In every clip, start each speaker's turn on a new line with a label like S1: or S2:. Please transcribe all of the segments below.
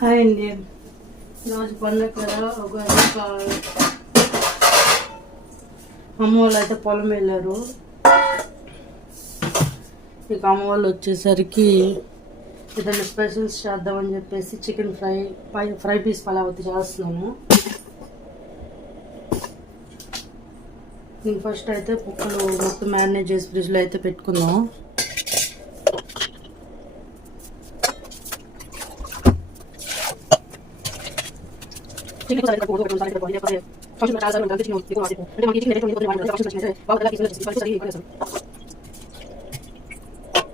S1: Hi అండి. ఈరోజు పండుగ కదా ఒక అమ్మ వాళ్ళు అయితే పొలం వెళ్ళారు. ఇక అమ్మ వాళ్ళు వచ్చేసరికి ఏదైనా స్పెషల్స్ చేద్దామని చెప్పేసి chicken fry fry fry piece pulao అయితే చేస్తున్నాము. నేను ఫస్ట్ అయితే కుక్కలు మొత్తం మ్యారినేట్ చేసి ఫ్రిడ్జ్లో అయితే పెట్టుకుందాం. ठीक है तो सारे का बोर्ड का फ़ंक्शन का सारा निकाल के ठीक है आते हैं बेटा मांगी ठीक है तो फ़ंक्शन समझ में बहुत अलग किस्म का सही है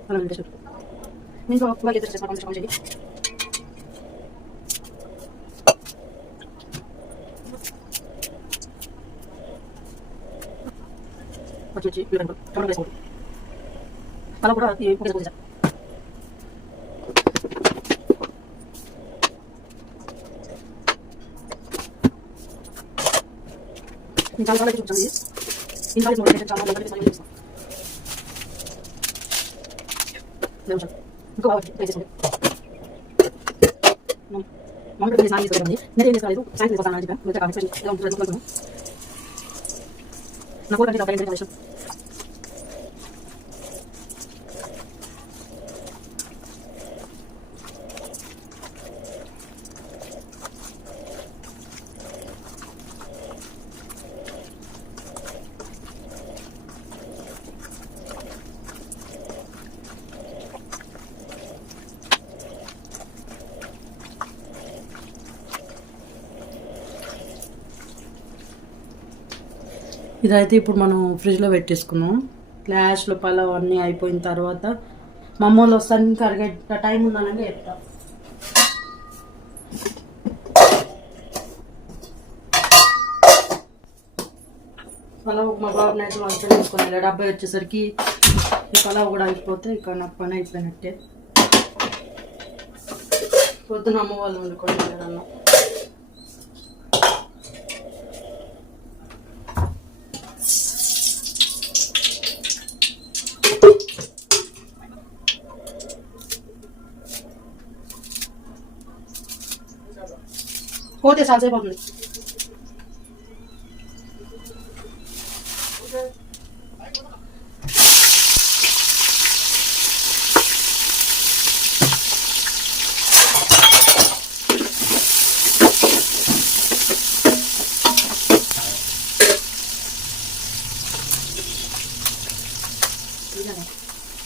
S1: हेलो बेटा मैं तो पूरा ये तरह से काम समझ जाइए अच्छा जी पूरा पूरा ये पूरा చాలా సార్లు చూపించాను ఇది ఇంకా మోటివేషన్ చాలా మంది సార్లు చూపిస్తాను నిమిషం ఇంకో బాగా ట్రై చేసింది మమ్మల్ని నేను స్నానం చేసుకోండి నేను ఏం చేసుకోలేదు సాయంత్రం చేసుకోవాలని చెప్పాను మిగతా కావాలి స్పెషల్ ఎలా ఉంటుంది అనుకుంటున్నాను నా కూడా ఇదైతే ఇప్పుడు మనం ఫ్రిడ్జ్లో పెట్టేసుకున్నాం. లాస్ట్లో పలావ్ అన్నీ అయిపోయిన తర్వాత మా అమ్మోళ్ళు వస్తాను ఇంకా అరగంట టైం ఉందనగా చెప్తా. పలావ్ మా బాబుని అయితే వంట చేసుకుని వెళ్ళాడు వచ్చేసరికి ఈ పలావ్ కూడా అయిపోతే ఇక్కడ నాకు పని అయిపోయినట్టే. పొద్దున అమ్మ వాళ్ళు వండుకొని అన్నా పోతే చాలాసేపు అవుతుంది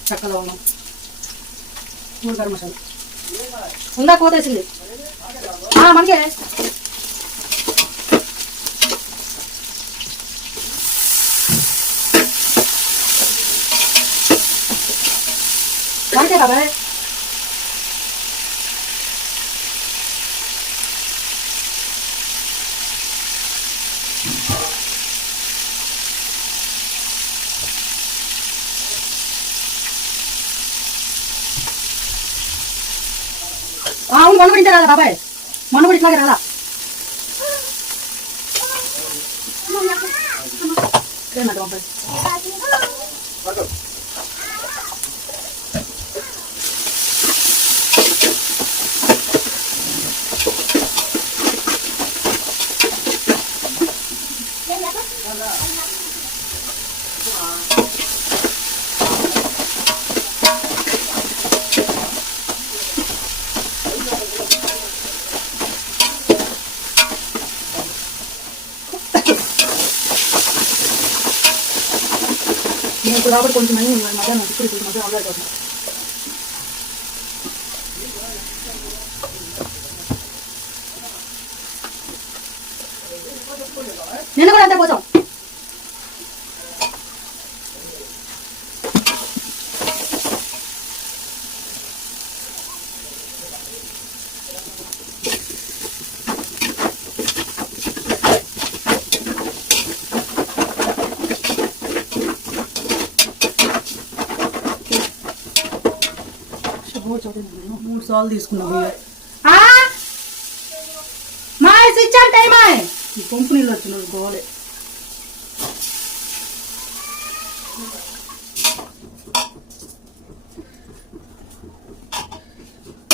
S1: చక్కగా ఉన్నాం మూడు గరం మసాలా ఉందా కోతేసింది మనకే మనకే బాబాయ్ అవును మొన్న కూడా ఇంతే రాదా బాబాయ్ మొన్న కూడా ఇట్లాగే రాదా బాబాయ్ నేను రాబడి కొంచెం మంది మధ్యాహ్నం ఇప్పుడు ఇప్పుడు మధ్య అలవాటు అవుతుంది నేను కూడా అంతే పోతాం మూడు తీసుకున్నావు తీసుకున్నాం స్విచ్ అంటే మాయ్ పంపు నీళ్ళు వచ్చిన గోలే.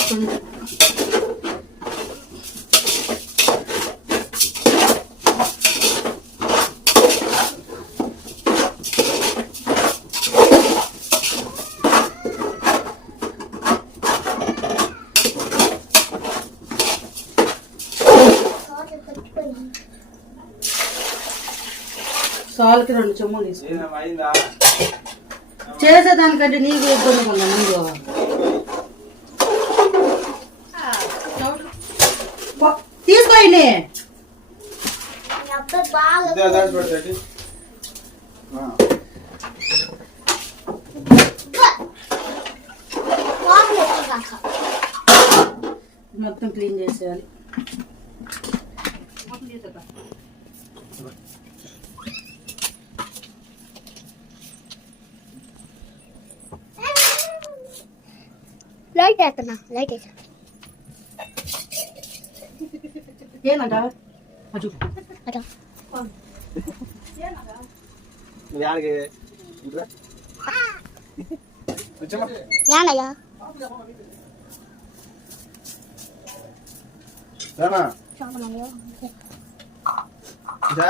S1: కొంచెం సాల్కి రెండు చెమ్ములు తీసుకో.
S2: ఏదమ్మా, అయిందా
S1: చేసేదానికంటే నీకు ఇబ్బందిగా ఉందా ముందు? తీసుకోండి. మొత్తం క్లీన్ చేసేయాలి.
S3: లైట్ వేస్తున్నా లైట్ వేసా.
S1: అటు.
S3: అదా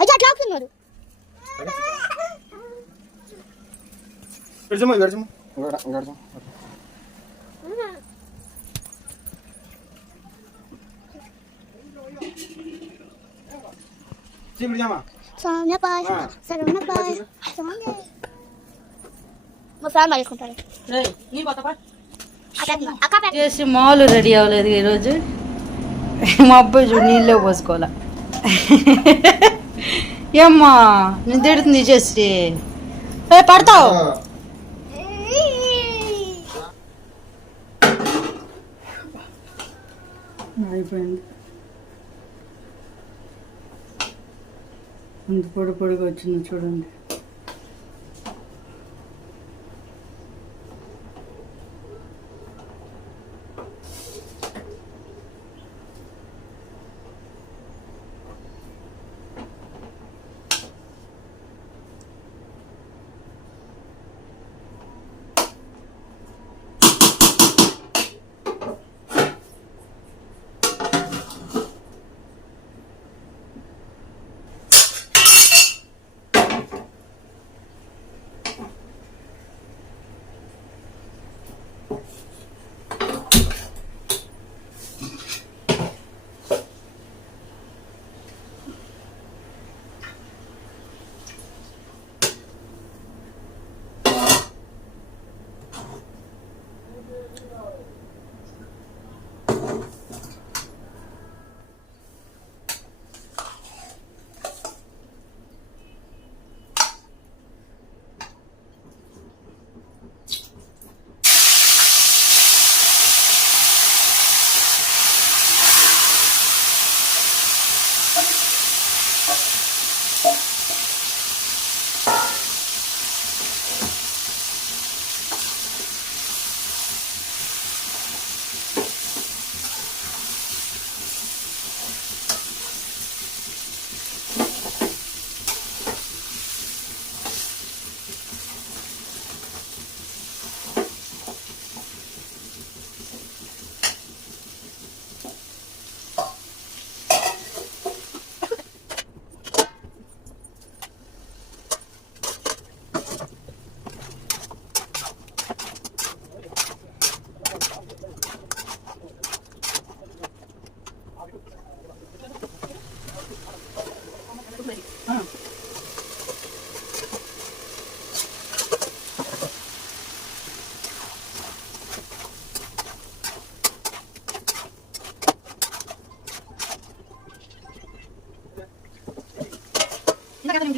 S3: అట్లా ఆపుతున్నారు
S2: విడిచమ్మా, విడిచమ్మా. విడ- విడచమ్మా. చీ, విడిచమ్మా.
S3: సోనపాయ్
S2: ఆ.
S3: సరవణపాయ్ సోనే మా ఫ్యాన్
S1: నీ చేసి మాలు రెడీ అవ్వలేదు ఈరోజు మా అబ్బాయి చూడు నీళ్ళే పోసుకోవాలా ఏమ్మా నేను తిడుతుంది చేసి ఏ పడతావు అయిపోయింది. అంత పొడి పొడిగా వచ్చింది చూడండి.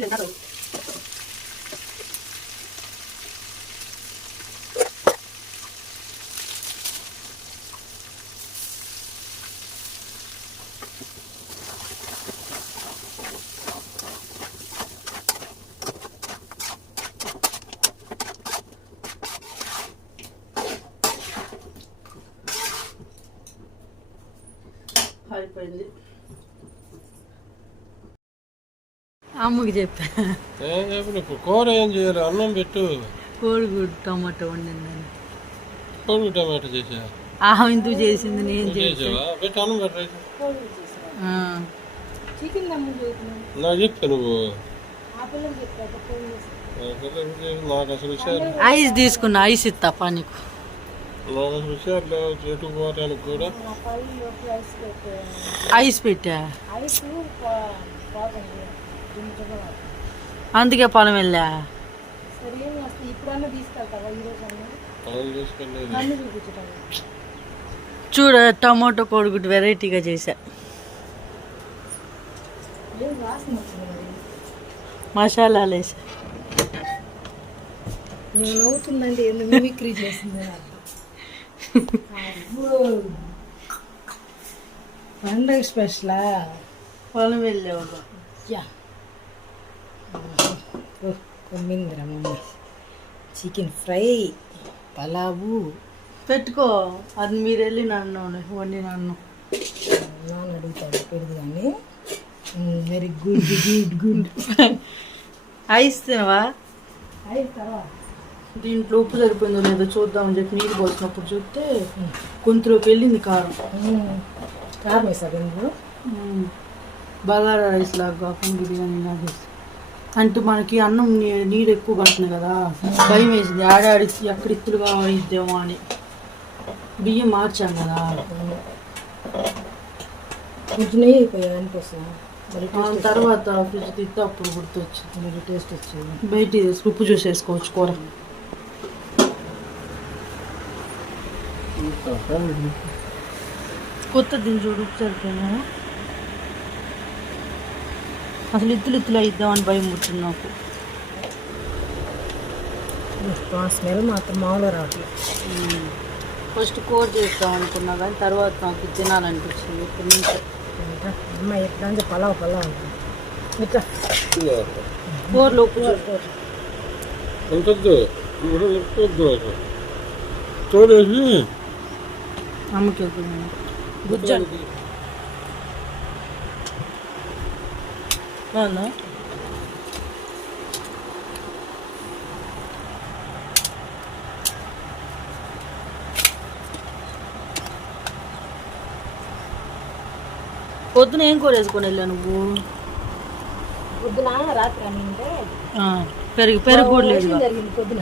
S1: 된다고. 가입했는데 అమ్మకి చెప్పా.
S4: ఏం చెప్పు ఇప్పుడు కూర ఏం చేయాలి? అన్నం పెట్టు.
S1: కోడిగుడ్డు టమాటో వండిందని.
S4: కొడుకు టమాటా చేసా?
S1: ఆహా ఇందుకు చేసింది? నేను చేసి.
S4: చేసావా? పెట్టి అన్నం పెట్టు
S1: ఆ.
S4: నాకు చెప్పు నువ్వు. నాకు అసలు విషయాలు
S1: ఐస్ తీసుకున్నా ఐస్ ఇస్తా పనికి.
S4: నాకు అసలు విషయాలు లేవు. చెట్టు పోవటానికి కూడా.
S1: ఐస్ పెట్టా? అందుకే పొలం వెళ్ళా. చూడ టమాటో కోడిగుడ్డు వెరైటీగా చేసా మసాలాలు వేసా
S5: మిమిక్రీ చేసింది పండగ స్పెషలా?
S1: పొలం వెళ్ళేవాడు
S5: యా. కొమ్మిందిరా మమ్మీ చికెన్ ఫ్రై పలావు.
S1: పెట్టుకో. అది మీరు వెళ్ళి నన్ను వండి నన్ను.
S5: నాన్న అడుగుతాడు పెరుగు కానీ very good good good
S1: ice తినవా? దీంట్లో ఉప్పు సరిపోయిందో లేదో చూద్దామని చెప్పి నీళ్ళు పోసినప్పుడు చూస్తే గొంతులోకి వెళ్ళింది కారం.
S5: కారం వేసాడు.
S1: బగారా రైస్ లాగా కాకుండా బిర్యానీ లాగా అంటే మనకి అన్నం నీరు ఎక్కువ పడుతుంది కదా. భయం వేసింది. ఆడాడి ఎక్కడ ఇత్తులుగా ఇద్దేమో అని. బియ్యం మార్చాం కదా.
S5: కొంచెం నెయ్యి అయిపోయాయి అనిపిస్తుంది. మరి
S1: ఆ తర్వాత ఫ్రిడ్జ్ తిత్తే అప్పుడు గుర్తొచ్చింది.
S5: మరి టేస్ట్ వచ్చేది?
S1: బయట ఉప్పు జ్యూస్ వేసుకోవచ్చు కూర. కొత్త దీని చూడు సరిపోయినా అసలు ఇత్తులు ఇత్తులు అయిద్దామని భయం పుట్టింది నాకు.
S5: స్మెల్ మాత్రం మామూలు రావట్లేదు.
S1: ఫస్ట్ కూర చేద్దాం అనుకున్నా కానీ తర్వాత నాకు తినాలనిపించింది ఇప్పటి నుంచి?
S5: అమ్మ ఎక్కడ పలావ్ పలావ్ ఉంటుంది ఇట్లా.
S1: కూరలో
S4: చూడేసి
S1: అమ్మకి గుజ్జాలు బాగుందా పొద్దున ఏం కూర వేసుకొని వెళ్ళా నువ్వు?
S5: పొద్దున? రాత్రి అంటే
S1: పెరుగు పెరుగు కూడా లేదు
S5: పొద్దున.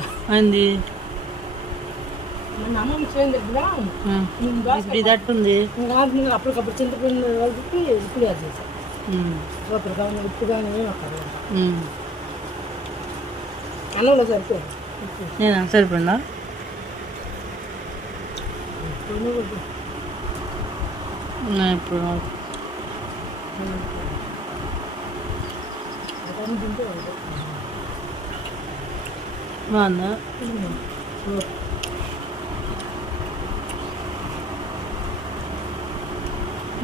S1: ఇప్పుడు ఇది అట్టుంది.
S5: అప్పటికప్పుడు చింతపిండి కలిపి ఇప్పుడు చేశాను సూపర్ కానీ ఉప్పు. అన్నంలో సరిపోయింది?
S1: నేనా? సరిపోయిందా? ఇప్పుడు. బాగుందా?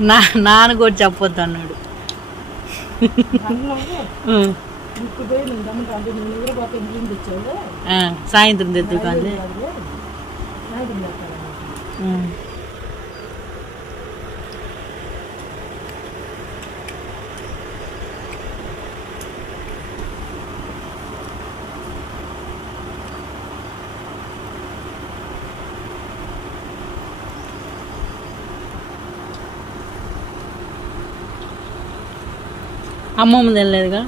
S1: నా నాన్న కూడా చెప్పొద్దు అన్నాడు.
S5: అన్నం
S1: ఉమ్,
S5: ఇప్పుడు పోయి నేను గమ్ముతా అంటే నేను నిద్రపోతే బియ్యం తెచ్చావు
S1: ఆ, సాయంత్రం తెద్దు కానీ
S5: నాకు చేస్తాను
S1: ఉమ్. అమ్మమ్మ తినలేదుగా.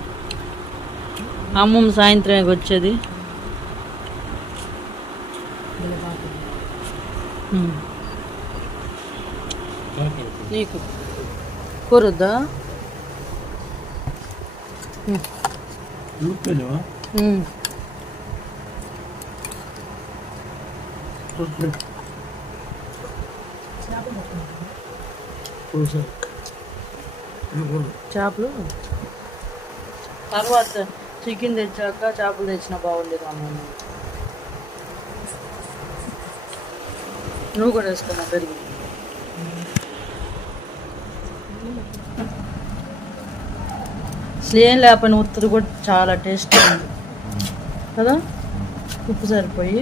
S1: అమ్మమ్మ సాయంత్రం వచ్చేది. నీకు. కూరొద్దా. చేపలు? తర్వాత చికెన్ తెచ్చాక చేపలు తెచ్చిన బాగుండేది అమ్మ. నువ్వు కూడా వేసుకున్నా పెరుగు. అసలు ఏం లేకపోయినా ఉత్తది కూడా చాలా టేస్ట్ ఉంది. కదా? ఉప్పు సరిపోయి.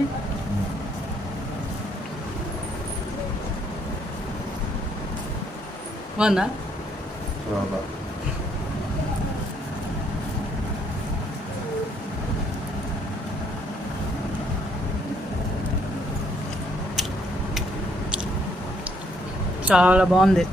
S1: బాగుందా. చాలా బాగుంది.